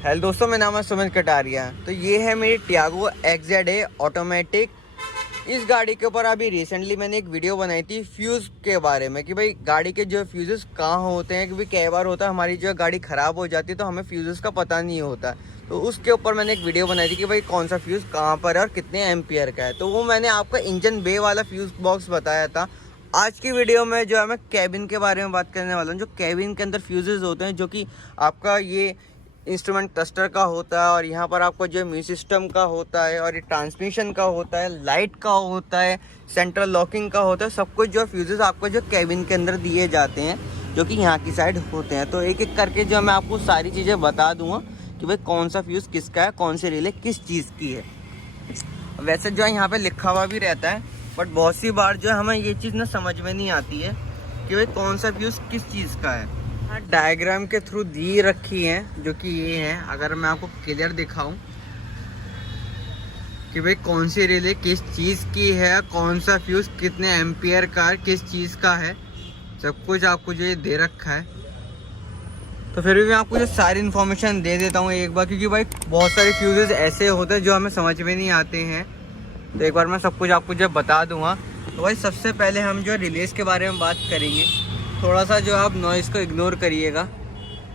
Hello दोस्तों, मेरा नाम है सुमित कटारिया। तो ये है मेरी टियागो XZ ऑटोमेटिक। इस गाड़ी के ऊपर अभी रिसेंटली मैंने एक वीडियो बनाई थी फ्यूज़ के बारे में कि भाई गाड़ी के जो फ्यूज़ेस कहाँ होते हैं। क्योंकि कई बार होता है हमारी जो गाड़ी ख़राब हो जाती है तो हमें फ्यूज़ेस का पता नहीं होता। तो उसके ऊपर मैंने एक वीडियो बनाई थी कि भाई कौन सा फ्यूज़ कहाँ पर है और कितने एम्पियर का है। तो वो मैंने आपको इंजन बे वाला फ्यूज़ बॉक्स बताया था। आज की वीडियो में जो है मैं कैबिन के बारे में बात करने वाला हूँ। जो कैबिन के अंदर फ्यूजेस होते हैं, जो कि आपका ये इंस्ट्रूमेंट क्लस्टर का होता है और यहाँ पर आपको जो म्यूजिक सिस्टम का होता है और ये ट्रांसमिशन का होता है, लाइट का होता है, सेंट्रल लॉकिंग का होता है। सब कुछ जो फ्यूजेस आपको जो कैबिन के अंदर दिए जाते हैं, जो कि यहाँ की साइड होते हैं। तो एक एक करके जो मैं आपको सारी चीज़ें बता दूँगा कि भाई कौन सा फ्यूज़ किसका है, कौन सी रिले किस चीज़ की है। वैसे जो है यहाँ पे लिखा हुआ भी रहता है, बट बहुत सी बार जो है हमें ये चीज़ ना समझ में नहीं आती है कि भाई कौन सा फ्यूज़ किस चीज़ का है। डायग्राम के थ्रू दी रखी हैं, जो कि ये है। अगर मैं आपको क्लियर दिखाऊं कि भाई कौन सी रिले किस चीज़ की है, कौन सा फ्यूज़ कितने एम्पियर का किस चीज़ का है, सब कुछ आपको जो ये दे रखा है। तो फिर भी मैं आपको जो सारी इन्फॉर्मेशन दे देता हूँ एक बार, क्योंकि भाई बहुत सारे फ्यूजेस ऐसे होते हैं जो हमें समझ में नहीं आते हैं। तो एक बार मैं सब कुछ आपको जब बता दूंगा। तो भाई सबसे पहले हम जो रिलेज के बारे में बात करेंगे। थोड़ा सा जो आप नॉइज़ को इग्नोर करिएगा।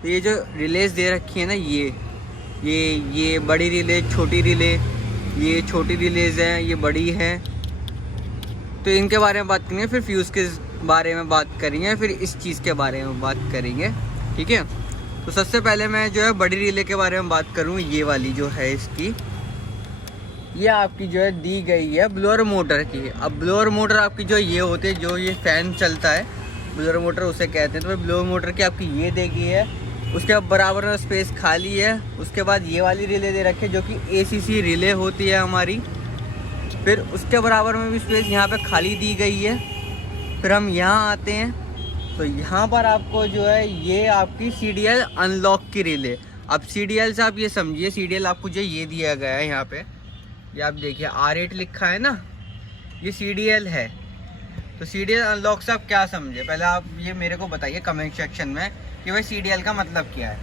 तो ये जो रिलेज दे रखी है ना, ये बड़ी रिले, छोटी रिले, ये छोटी रिलेज है, ये बड़ी है। तो इनके बारे में बात करेंगे, फिर फ्यूज़ के बारे में बात करेंगे, फिर इस चीज़ के बारे में बात करेंगे, ठीक है। तो सबसे पहले मैं जो है बड़ी रिले के बारे में बात करूँ। ये वाली जो है इसकी, ये आपकी जो है दी गई है ब्लोअर मोटर की। अब ब्लोअर मोटर आपकी जो ये होती है, जो ये फ़ैन चलता है, ब्लोअर मोटर उसे कहते हैं। तो भाई ब्लोअर मोटर की आपकी ये दी गई है। उसके बराबर में स्पेस खाली है। उसके बाद ये वाली रिले दे रखे जो कि ACC रिले होती है हमारी। फिर उसके बराबर में भी स्पेस यहाँ पे खाली दी गई है। फिर हम यहाँ आते हैं, तो यहाँ पर आपको जो है ये आपकी CDL अनलॉक की रिले। अब CDL से आप ये समझिए, CDL आपको जो ये दिया गया है यहाँ पे, ये आप देखिए R8 लिखा है ना, ये CDL है। तो CDL अनलॉक से आप क्या समझे, पहले आप ये मेरे को बताइए कमेंट सेक्शन में कि भाई CDL का मतलब क्या है।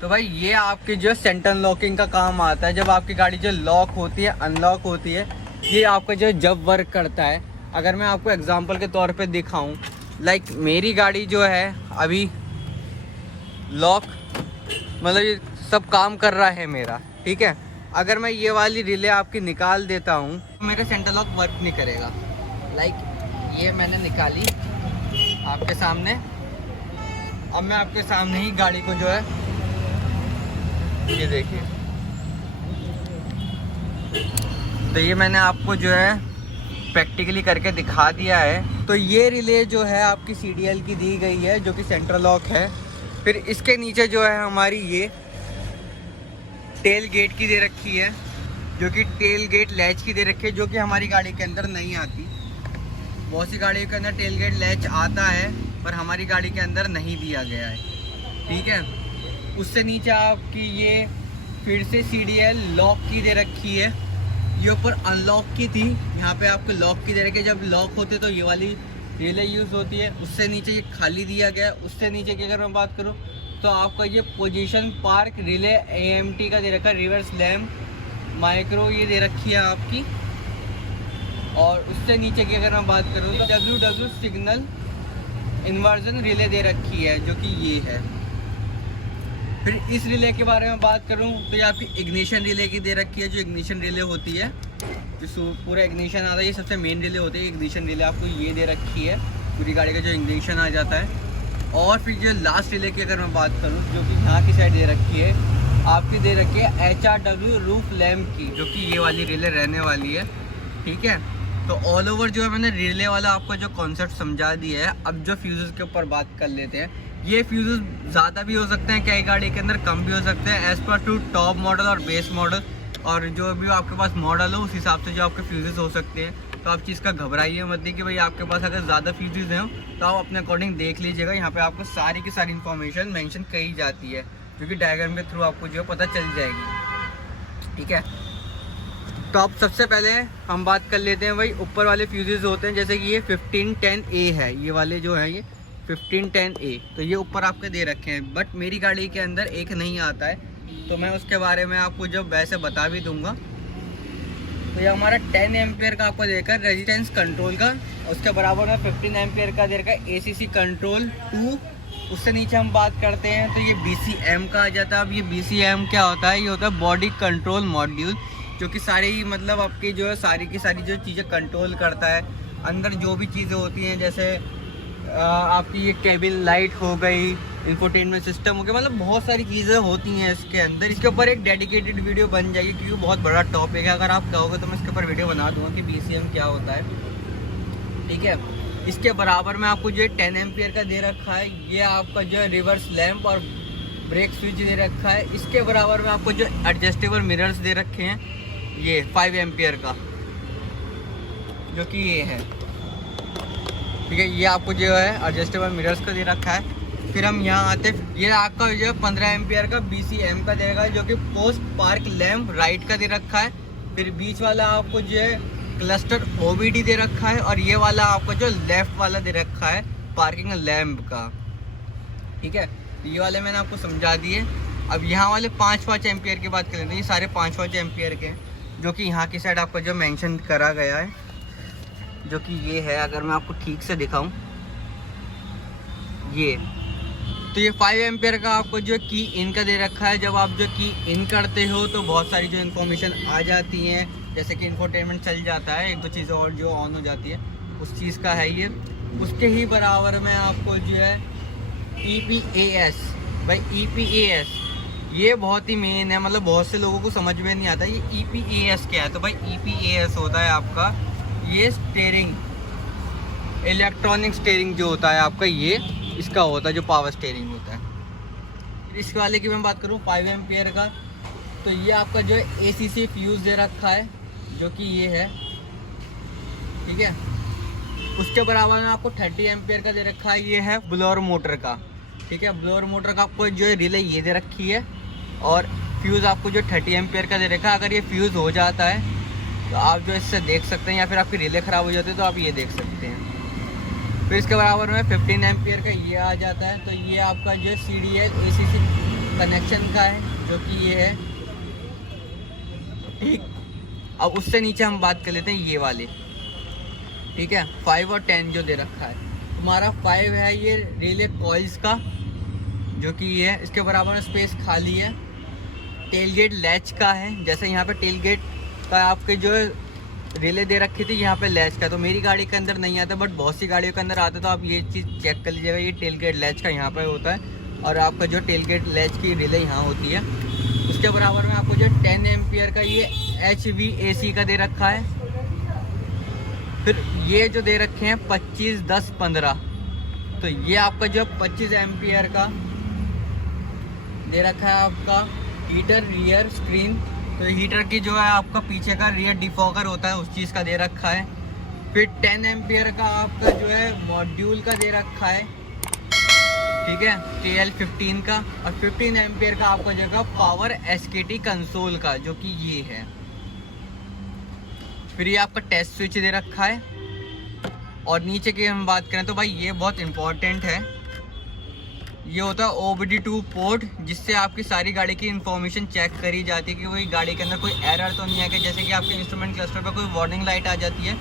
तो भाई ये आपकी जो सेंटर लॉकिंग का काम आता है। जब आपकी गाड़ी जो लॉक होती है, अनलॉक होती है, ये आपका जो जब वर्क करता है। अगर मैं आपको एग्जांपल के तौर पे दिखाऊं, लाइक मेरी गाड़ी जो है अभी लॉक, मतलब ये सब काम कर रहा है मेरा, ठीक है। अगर मैं ये वाली रिले आपकी निकाल देता हूँ, मेरा सेंटर लॉक वर्क नहीं करेगा। लाइक ये मैंने निकाली आपके सामने। अब मैं आपके सामने ही गाड़ी को जो है, ये देखिए, तो ये मैंने आपको जो है प्रैक्टिकली करके दिखा दिया है। तो ये रिले जो है आपकी CDL की दी गई है, जो कि सेंट्रल लॉक है। फिर इसके नीचे जो है हमारी ये टेल गेट की दे रखी है, जो कि टेल गेट लैच की दे रखी है, जो कि हमारी गाड़ी के अंदर नहीं आती। बहुत सी गाड़ियों के अंदर टेल गेट लैच आता है, पर हमारी गाड़ी के अंदर नहीं दिया गया है, ठीक है। उससे नीचे आपकी ये फिर से CDL लॉक की दे रखी है। ये ऊपर अनलॉक की थी, यहाँ पे आपको लॉक की दे रखी है। जब लॉक होते तो ये वाली रिले यूज़ होती है। उससे नीचे ये खाली दिया गया है। उससे नीचे की अगर मैं बात करूँ तो आपका ये पोजीशन पार्क रिले AMT का दे रखा है, रिवर्स लैम्प माइक्रो ये दे रखी है आपकी। और उससे नीचे की अगर मैं बात करूँ तो WW सिग्नल इन्वर्जन रिले दे रखी है, जो कि ये है। फिर इस रिले के बारे में बात करूँ तो ये आपकी इग्निशन रिले की दे रखी है। जो इग्निशन रिले होती है, जो पूरा इग्निशन आता है, ये सबसे मेन रिले होती है। इग्निशन रिले आपको ये दे रखी है, पूरी गाड़ी का जो इग्निशन आ जाता है। और फिर जो लास्ट रिले की अगर मैं बात करूँ, जो कि यहाँ की साइड दे रखी है, आपकी दे रखी है HRW रूफ लैम्प की, जो कि ये वाली रिले रहने वाली है, ठीक है। तो ऑल ओवर जो है मैंने रिले वाला आपको जो कॉन्सेप्ट समझा दिया है। अब जो फ्यूजेस के ऊपर बात कर लेते हैं। ये फ्यूजेस ज़्यादा भी हो सकते हैं कई गाड़ी के अंदर, कम भी हो सकते हैं, as per to top model और बेस मॉडल। और जो भी आपके पास मॉडल हो उस हिसाब से जो आपके फ्यूजेस हो सकते हैं। तो आप चीज़ का घबराइए मत कि भाई आपके पास अगर ज़्यादा फ्यूजेस हैं तो आप अपने अकॉर्डिंग देख लीजिएगा। यहाँ पे आपको सारी की सारी इन्फॉर्मेशन मेंशन की जाती है, जो कि डायग्राम के थ्रू आपको जो पता चल जाएगी, ठीक है। तो अब सबसे पहले हम बात कर लेते हैं भाई ऊपर वाले फ्यूजेस होते हैं, जैसे कि ये 1510A है, ये वाले जो है ये 1510A, तो ये ऊपर आपके दे रखे हैं, बट मेरी गाड़ी के अंदर एक नहीं आता है, तो मैं उसके बारे में आपको जब वैसे बता भी दूंगा। तो ये हमारा 10 एम्पियर का आपको देकर रेजिस्टेंस कंट्रोल का, उसके बराबर में 15 एम्पियर का दे रखा है ACC कंट्रोल 2। उससे नीचे हम बात करते हैं तो ये BCM का आ जाता है। अब ये BCM क्या होता है? ये होता है बॉडी कंट्रोल मॉड्यूल, जो कि सारी मतलब आपकी जो है सारी की सारी जो चीज़ें कंट्रोल करता है। अंदर जो भी चीज़ें होती हैं, जैसे आपकी ये केबिन लाइट हो गई, इंफोटेनमेंट सिस्टम हो गया, मतलब बहुत सारी चीज़ें होती हैं इसके अंदर। इसके ऊपर एक डेडिकेटेड वीडियो बन जाएगी, क्योंकि बहुत बड़ा टॉपिक है। अगर आप कहोगे तो मैं इसके ऊपर वीडियो बना दूंगा कि BCM क्या होता है, ठीक है। इसके बराबर में आपको जो 10 एम्पियर का दे रखा है, ये आपका जो है रिवर्स लैंप और ब्रेक स्विच दे रखा है। इसके बराबर में आपको जो एडजस्टेबल मिरर्स दे रखे हैं, ये 5 एम्पियर का, जो कि ये है, ठीक है। ये आपको जो है एडजस्टेबल मिरर्स का दे रखा है। फिर हम यहाँ आते, ये आपका जो है 15 एम्पियर का BCM का दे रखा है, जो कि पोस्ट पार्क लैंप राइट का दे रखा है। फिर बीच वाला आपको जो है क्लस्टर OBD दे रखा है, और ये वाला आपका जो लेफ्ट वाला दे रखा है पार्किंग लैंप का, ठीक है। ये वाले मैंने आपको समझा दिए। अब यहाँ वाले 5 एम्पियर की बात करें तो ये सारे 5 एम्पियर के हैं, जो कि यहाँ की साइड आपको जो मेंशन करा गया है, जो कि ये है। अगर मैं आपको ठीक से दिखाऊं, ये तो ये 5 एम्पियर का आपको जो की इन का दे रखा है। जब आप जो की इन करते हो तो बहुत सारी जो इन्फॉर्मेशन आ जाती हैं, जैसे कि इंफोटेनमेंट चल जाता है, 1-2 चीज़ें और जो ऑन हो जाती है, उस चीज़ का है ये। उसके ही बराबर में आपको जो है EPAS, भाई EPAS ये बहुत ही मेन है, मतलब बहुत से लोगों को समझ में नहीं आता ये EPAS क्या है। तो भाई EPAS होता है आपका ये स्टीयरिंग, इलेक्ट्रॉनिक स्टीयरिंग जो होता है आपका, ये इसका होता है जो पावर स्टीयरिंग होता है। इसके वाले की मैं बात करूँ 5 एम्पियर का, तो ये आपका जो है ACC फ्यूज़ दे रखा है, जो कि ये है, ठीक है। उसके बराबर में आपको 30 एम्पियर का दे रखा है, ये है ब्लोअर मोटर का, ठीक है। ब्लोअर मोटर का आपको जो है रिले ये दे रखी है, और फ्यूज़ आपको जो 30 एम्पियर का दे रखा है। अगर ये फ्यूज़ हो जाता है तो आप जो इससे देख सकते हैं, या फिर आपकी रिले ख़राब हो जाती है तो आप ये देख सकते हैं। फिर इसके बराबर में 15 एम्पियर का ये आ जाता है, तो ये आपका जो है CDL ACC कनेक्शन का है, जो कि ये है, ठीक। अब उससे नीचे हम बात कर लेते हैं ये वाले, ठीक है। 5 और 10 जो दे रखा है, हमारा 5 है ये रिले कॉइल्स का, जो कि ये है। इसके बराबर में स्पेस खाली है। टेलगेट लैच का है, जैसे यहाँ पे टेलगेट का आपके जो रिले दे रखी थी, यहाँ पे लैच का तो मेरी गाड़ी के अंदर नहीं आता, बट बहुत सी गाड़ियों के अंदर आता है। तो आप ये चीज़ चेक कर लीजिएगा, ये टेलगेट लैच का यहाँ पे होता है, और आपका जो टेलगेट लैच की रिले यहाँ होती है। उसके बराबर में आपको जो 10 एम्पियर का ये HVAC का दे रखा है। फिर ये जो दे रखे हैं 25, 10, 15, तो ये आपका जो 25 एम्पियर का दे रखा है आपका हीटर रियर स्क्रीन, तो हीटर की जो है आपका पीछे का रियर डिफॉगर होता है, उस चीज़ का दे रखा है। फिर 10 एम्पियर का आपका जो है मॉड्यूल का दे रखा है, ठीक है, TL15 का। और 15 एम्पियर का आपका जगह पावर SKT कंसोल का, जो कि ये है। फिर ये आपका टेस्ट स्विच दे रखा है। और नीचे की हम बात करें तो भाई ये बहुत इंपॉर्टेंट है, ये होता है OBD2 पोर्ट, जिससे आपकी सारी गाड़ी की इन्फॉर्मेशन चेक करी जाती है कि वही गाड़ी के अंदर कोई एरर तो नहीं है। कि जैसे कि आपके इंस्ट्रूमेंट क्लस्टर पर कोई वार्निंग लाइट आ जाती है,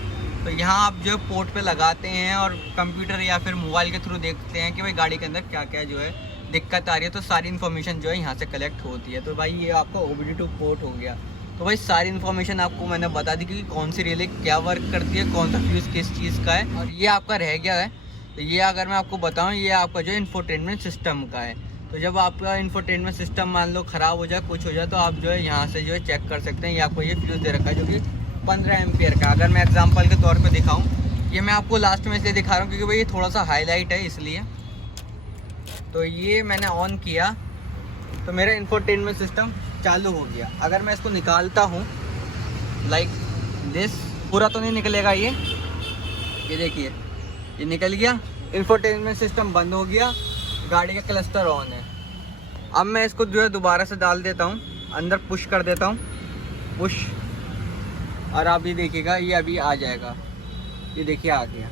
तो यहाँ आप जो पोर्ट पे लगाते हैं और कंप्यूटर या फिर मोबाइल के थ्रू देखते हैं कि भाई गाड़ी के अंदर क्या क्या जो है दिक्कत आ रही है, तो सारी इन्फॉर्मेशन जो है यहाँ से कलेक्ट होती है। तो भाई ये आपका OBD2 पोर्ट हो गया। तो भाई सारी इन्फॉर्मेशन आपको मैंने बता दी कि कौन सी रिले क्या वर्क करती है, कौन सा फ्यूज़ किस चीज़ का है। और ये आपका रह गया है, तो ये अगर मैं आपको बताऊं, ये आपका जो इंफोटेनमेंट सिस्टम का है। तो जब आपका इंफोटेनमेंट सिस्टम मान लो ख़राब हो जाए, कुछ हो जाए, तो आप जो है यहाँ से जो है चेक कर सकते हैं। ये आपको ये फ्यूज़ दे रखा है, जो कि 15 एम्पियर का। अगर मैं एग्जांपल के तौर पे दिखाऊं, ये मैं आपको लास्ट में इसलिए दिखा रहा हूँ क्योंकि भाई ये थोड़ा सा हाईलाइट है, इसलिए। तो ये मैंने ऑन किया तो मेरा इंफोटेनमेंट सिस्टम चालू हो गया। अगर मैं इसको निकालता हूँ लाइक दिस, पूरा तो नहीं निकलेगा ये देखिए ये निकल गया, इंफोटेनमेंट सिस्टम बंद हो गया, गाड़ी का क्लस्टर ऑन है। अब मैं इसको जो है दोबारा से डाल देता हूँ, अंदर पुश कर देता हूँ, पुश, और आप ये देखिएगा ये अभी आ जाएगा, ये देखिए आ गया।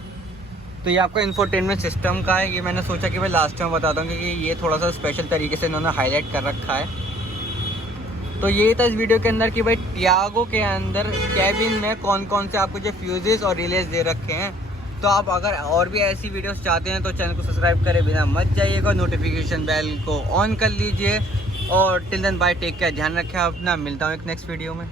तो ये आपका इंफोटेनमेंट सिस्टम का है। ये मैंने सोचा कि भाई लास्ट में बता दूँ क्योंकि ये थोड़ा सा स्पेशल तरीके से इन्होंने हाईलाइट कर रखा है। तो ये था इस वीडियो के अंदर कि भाई टियागो के अंदर कैबिन में कौन कौन से आपको जो फ्यूजेस और रिलेज दे रखे हैं। तो आप अगर और भी ऐसी वीडियोस चाहते हैं तो चैनल को सब्सक्राइब करे बिना मत जाइएगा, नोटिफिकेशन बेल को ऑन कर लीजिए। और till then bye, take care, ध्यान रखें अपना। मिलता हूँ एक नेक्स्ट वीडियो में।